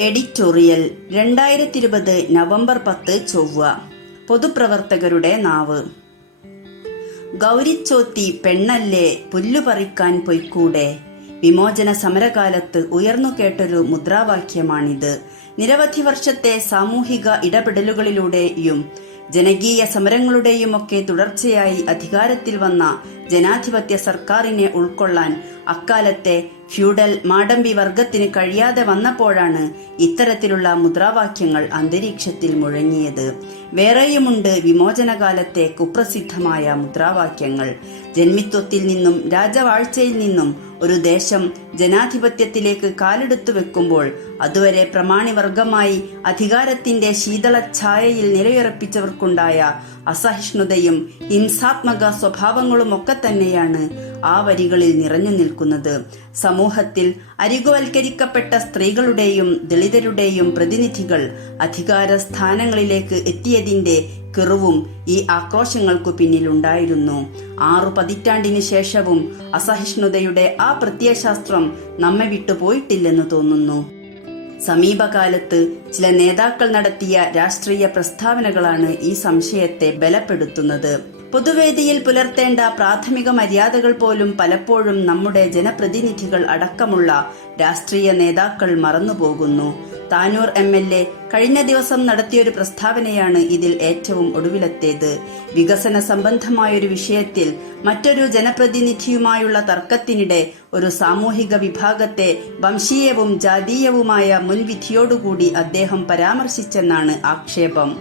Editorial 2020 November 10 ചൊവ്വ. പൊതുപ്രവർത്തകരുടെ നാവ്. ഗൗരിച്ചോത്തി പെണ്ണല്ലേ പുല്ലുപറിക്കാൻ പൊയ്ക്കൂടെ? വിമോചന സമരകാലത്ത് ഉയർന്നു കേട്ടൊരു മുദ്രാവാക്യമാണിത്. നിരവധി വർഷത്തെ സാമൂഹിക ഇടപെടലുകളിലൂടെയും ജനകീയ സമരങ്ങളുടെയുമൊക്കെ തുടർച്ചയായി അധികാരത്തിൽ വന്ന ജനാധിപത്യ സർക്കാരിനെ ഉൾക്കൊള്ളാൻ അക്കാലത്തെ ഫ്യൂഡൽ മാടമ്പി വർഗത്തിന് കഴിയാതെ വന്നപ്പോഴാണ് ഇത്തരത്തിലുള്ള മുദ്രാവാക്യങ്ങൾ അന്തരീക്ഷത്തിൽ മുഴങ്ങിയത്. വേറെയുമുണ്ട് വിമോചനകാലത്തെ കുപ്രസിദ്ധമായ മുദ്രാവാക്യങ്ങൾ. ജന്മിത്വത്തിൽ നിന്നും രാജവാഴ്ചയിൽ നിന്നും ഒരു ദേശം ജനാധിപത്യത്തിലേക്ക് കാലെടുത്തു വെക്കുമ്പോൾ അതുവരെ പ്രമാണിവർഗമായി അധികാരത്തിന്റെ ശീതള ഛായയിൽ നിലയുറപ്പിച്ചവർക്കുണ്ടായ അസഹിഷ്ണുതയും ഹിംസാത്മക സ്വഭാവങ്ങളുമൊക്കെ തന്നെയാണ് ആ വരികളിൽ നിറഞ്ഞു നിൽക്കുന്നത്. സമൂഹത്തിൽ അരികുവൽക്കരിക്കപ്പെട്ട സ്ത്രീകളുടെയും ദളിതരുടെയും പ്രതിനിധികൾ അധികാര സ്ഥാനങ്ങളിലേക്ക് എത്തിയതിന്റെ കിറുവും ഈ ആക്രോശങ്ങൾക്കു പിന്നിലുണ്ടായിരുന്നു. 6 പതിറ്റാണ്ടിന് ശേഷവും അസഹിഷ്ണുതയുടെ ആ പ്രത്യയശാസ്ത്രം നമ്മെ വിട്ടുപോയിട്ടില്ലെന്ന് തോന്നുന്നു. സമീപകാലത്ത് ചില നേതാക്കൾ നടത്തിയ രാഷ്ട്രീയ പ്രസ്താവനകളാണ് ഈ സംശയത്തെ ബലപ്പെടുത്തുന്നത്. പൊതുവേദിയിൽ പുലർത്തേണ്ട പ്രാഥമിക മര്യാദകൾ പോലും പലപ്പോഴും നമ്മുടെ ജനപ്രതിനിധികൾ അടക്കമുള്ള രാഷ്ട്രീയ നേതാക്കൾ മറന്നുപോകുന്നു. താനൂർ MLA കഴിഞ്ഞ ദിവസം നടത്തിയൊരു പ്രസ്താവനയാണ് ഇതിൽ ഏറ്റവും ഒടുവിലത്തേത്. വികസന സംബന്ധമായൊരു വിഷയത്തിൽ മറ്റൊരു ജനപ്രതിനിധിയുമായുള്ള തർക്കത്തിനിടെ ഒരു സാമൂഹിക വിഭാഗത്തെ വംശീയവും ജാതീയവുമായ മുൻവിധിയോടുകൂടി അദ്ദേഹം പരാമർശിച്ചെന്നാണ് ആക്ഷേപം.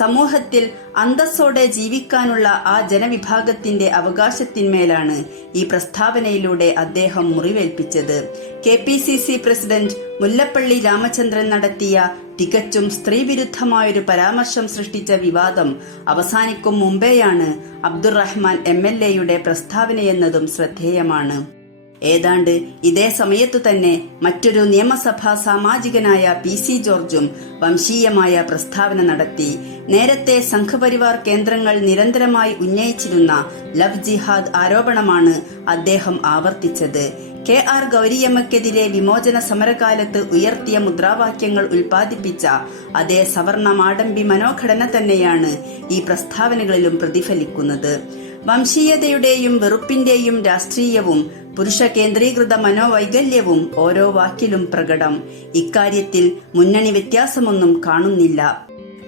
സമൂഹത്തിൽ അന്തസ്സോടെ ജീവിക്കാനുള്ള ആ ജനവിഭാഗത്തിന്റെ അവകാശത്തിന്മേലാണ് ഈ പ്രസ്താവനയിലൂടെ അദ്ദേഹം മുറിവേൽപ്പിച്ചത്. KPCC പ്രസിഡന്റ് മുല്ലപ്പള്ളി രാമചന്ദ്രൻ നടത്തിയ തികച്ചും സ്ത്രീവിരുദ്ധമായൊരു പരാമർശം സൃഷ്ടിച്ച വിവാദം അവസാനിക്കും മുമ്പേയാണ് അബ്ദുറഹ്മാൻ MLA പ്രസ്താവനയെന്നതും ശ്രദ്ധേയമാണ്. ഏതാണ്ട് ഇതേ സമയത്തു തന്നെ മറ്റൊരു നിയമസഭാ സാമാജികനായ PC ജോർജും വംശീയമായ പ്രസ്താവന നടത്തി. നേരത്തെ സംഘപരിവാർ കേന്ദ്രങ്ങൾ നിരന്തരമായി ഉന്നയിച്ചിരുന്ന ലവ് ജിഹാദ് ആരോപണമാണ് അദ്ദേഹം ആവർത്തിച്ചത്. KR ഗൗരിയമ്മക്കെതിരെ വിമോചന സമരകാലത്ത് ഉയർത്തിയ മുദ്രാവാക്യങ്ങൾ ഉൽപ്പാദിപ്പിച്ച അതേ സവർണ മാടമ്പി മനോഘടന തന്നെയാണ് ഈ പ്രസ്താവനകളിലും പ്രതിഫലിക്കുന്നത്. വംശീയതയുടെയും വെറുപ്പിന്റെയും രാഷ്ട്രീയവും പുരുഷ കേന്ദ്രീകൃത മനോവൈകല്യവും ഓരോ വാക്കിലും പ്രകടം. ഇക്കാര്യത്തിൽ മുന്നണി വ്യത്യാസമൊന്നും കാണുന്നില്ല.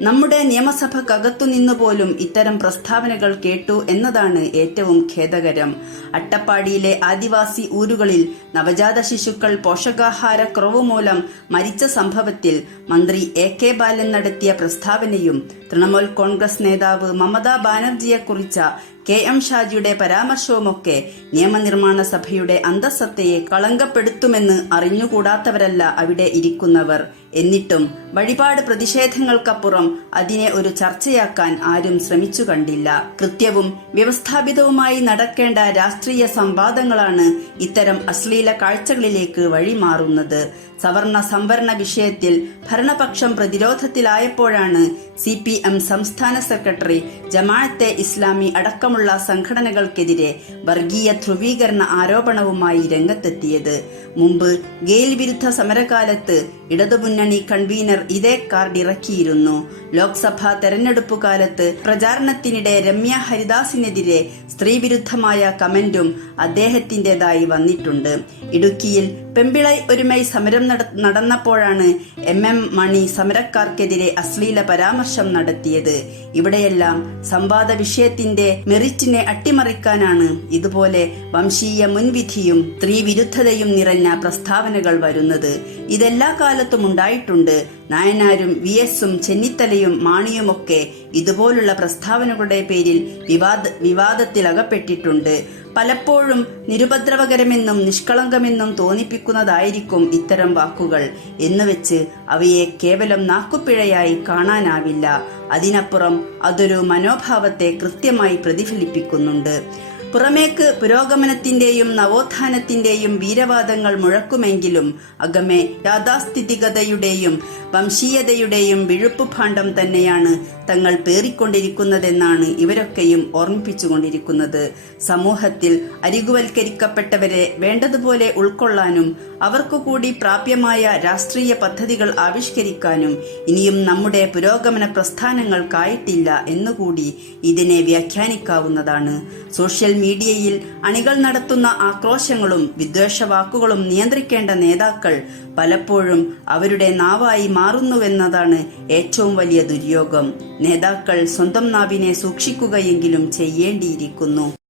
നമ്മുടെ നിയമസഭക്കകത്തുനിന്നുപോലും ഇത്തരം പ്രസ്താവനകൾ കേട്ടു എന്നതാണ് ഏറ്റവും ഖേദകരം. അട്ടപ്പാടിയിലെ ആദിവാസി ഊരുകളിൽ നവജാത ശിശുക്കൾ പോഷകാഹാരക്കുറവ് മൂലം മരിച്ച സംഭവത്തിൽ മന്ത്രി AK ബാലൻ നടത്തിയ പ്രസ്താവനയും തൃണമൂൽ കോൺഗ്രസ് നേതാവ് മമതാ ബാനർജിയെക്കുറിച്ച KM ഷാജിയുടെ പരാമർശവുമൊക്കെ നിയമനിർമ്മാണ സഭയുടെ അന്തസ്സത്തയെ കളങ്കപ്പെടുത്തുമെന്ന് അറിഞ്ഞുകൂടാത്തവരല്ല അവിടെ ഇരിക്കുന്നവർ. എന്നിട്ടും വഴിപാട് പ്രതിഷേധങ്ങൾക്കപ്പുറം അതിനെ ഒരു ചർച്ചയാക്കാൻ ആരും ശ്രമിച്ചു കണ്ടില്ല. കൃത്യവും വ്യവസ്ഥാപിതവുമായി നടക്കേണ്ട രാഷ്ട്രീയ സംവാദങ്ങളാണ് ഇത്തരം അശ്ലീല കാഴ്ചകളിലേക്ക് വഴിമാറുന്നത്. സവർണ സംവരണ വിഷയത്തിൽ ഭരണപക്ഷം പ്രതിരോധത്തിലായപ്പോഴാണ് CPM സംസ്ഥാന സെക്രട്ടറി ജമാഅത്തെ ഇസ്ലാമി അടക്കമുള്ള സംഘടനകൾക്കെതിരെ വർഗീയ ധ്രുവീകരണ ആരോപണവുമായി രംഗത്തെത്തിയത്. മുമ്പ് ഗെയിൽ വിരുദ്ധ സമരകാലത്ത് ഇടതുമുന്നണി കൺവീനർ ഇതേ കാർഡ് ഇറക്കിയിരുന്നു. ലോക്സഭാ തെരഞ്ഞെടുപ്പു കാലത്ത് പ്രചാരണത്തിനിടെ രമ്യ ഹരിദാസിനെതിരെ സ്ത്രീവിരുദ്ധമായ കമന്റും അദ്ദേഹത്തിന്റേതായി വന്നിട്ടുണ്ട്. ഇടുക്കിയിൽ പെമ്പിളൈ ഒരുമൈ സമരം നടന്നപ്പോഴാണ് MM മണി സമരക്കാർക്കെതിരെ അശ്ലീല പരാമർശം നടത്തിയത്. ഇവിടെയെല്ലാം സംവാദ വിഷയത്തിന്റെ മെറിറ്റിനെ അട്ടിമറിക്കാനാണ് ഇതുപോലെ വംശീയ മുൻവിധിയും സ്ത്രീവിരുദ്ധതയും നിറഞ്ഞ പ്രസ്താവനകൾ വരുന്നത്. ഇതെല്ലാ കാലത്തും ഉണ്ടായിട്ടുണ്ട്. നായനാരും VS-ഉം ചെന്നിത്തലയും മാണിയുമൊക്കെ ഇതുപോലുള്ള പ്രസ്താവനകളുടെ പേരിൽ വിവാദത്തിലകപ്പെട്ടിട്ടുണ്ട്. പലപ്പോഴും നിരുപദ്രവകരമെന്നും നിഷ്കളങ്കമെന്നും തോന്നിപ്പിക്കുന്നതായിരിക്കും ഇത്തരം വാക്കുകൾ. എന്നുവെച്ച് അവയെ കേവലം നാക്കുപിഴയായി കാണാനാവില്ല. അതിനപ്പുറം അതൊരു മനോഭാവത്തെ കൃത്യമായി പ്രതിഫലിപ്പിക്കുന്നുണ്ട്. പുറമേക്ക് പുരോഗമനത്തിന്റെയും നവോത്ഥാനത്തിന്റെയും വീരവാദങ്ങൾ മുഴക്കുമെങ്കിലും അകമേ യാഥാസ്ഥിതികതയുടെയും വംശീയതയുടെയും വിഴുപ്പുഭാണ്ഡം തന്നെയാണ് തങ്ങൾ പേറിക്കൊണ്ടിരിക്കുന്നതെന്നാണ് ഇവരൊക്കെയും ഓർമ്മിപ്പിച്ചുകൊണ്ടിരിക്കുന്നത്. സമൂഹത്തിൽ അരികുവൽക്കരിക്കപ്പെട്ടവരെ വേണ്ടതുപോലെ ഉൾക്കൊള്ളാനും അവർക്കു കൂടി പ്രാപ്യമായ രാഷ്ട്രീയ പദ്ധതികൾ ആവിഷ്കരിക്കാനും ഇനിയും നമ്മുടെ പുരോഗമന പ്രസ്ഥാനങ്ങൾക്കായിട്ടില്ല എന്നുകൂടി ഇതിനെ വ്യാഖ്യാനിക്കാവുന്നതാണ്. സോഷ്യൽ മീഡിയയിൽ അണികൾ നടത്തുന്ന ആക്രോശങ്ങളും വിദ്വേഷവാക്കുകളും നിയന്ത്രിക്കേണ്ട നേതാക്കൾ പലപ്പോഴും അവരുടെ നാവായി മാറുന്നുവെന്നതാണ് ഏറ്റവും വലിയ ദുര്യോഗം. നേതാക്കൾ സ്വന്തം നാവിനെ സൂക്ഷിക്കുകയെങ്കിലും ചെയ്യേണ്ടിയിരിക്കുന്നു.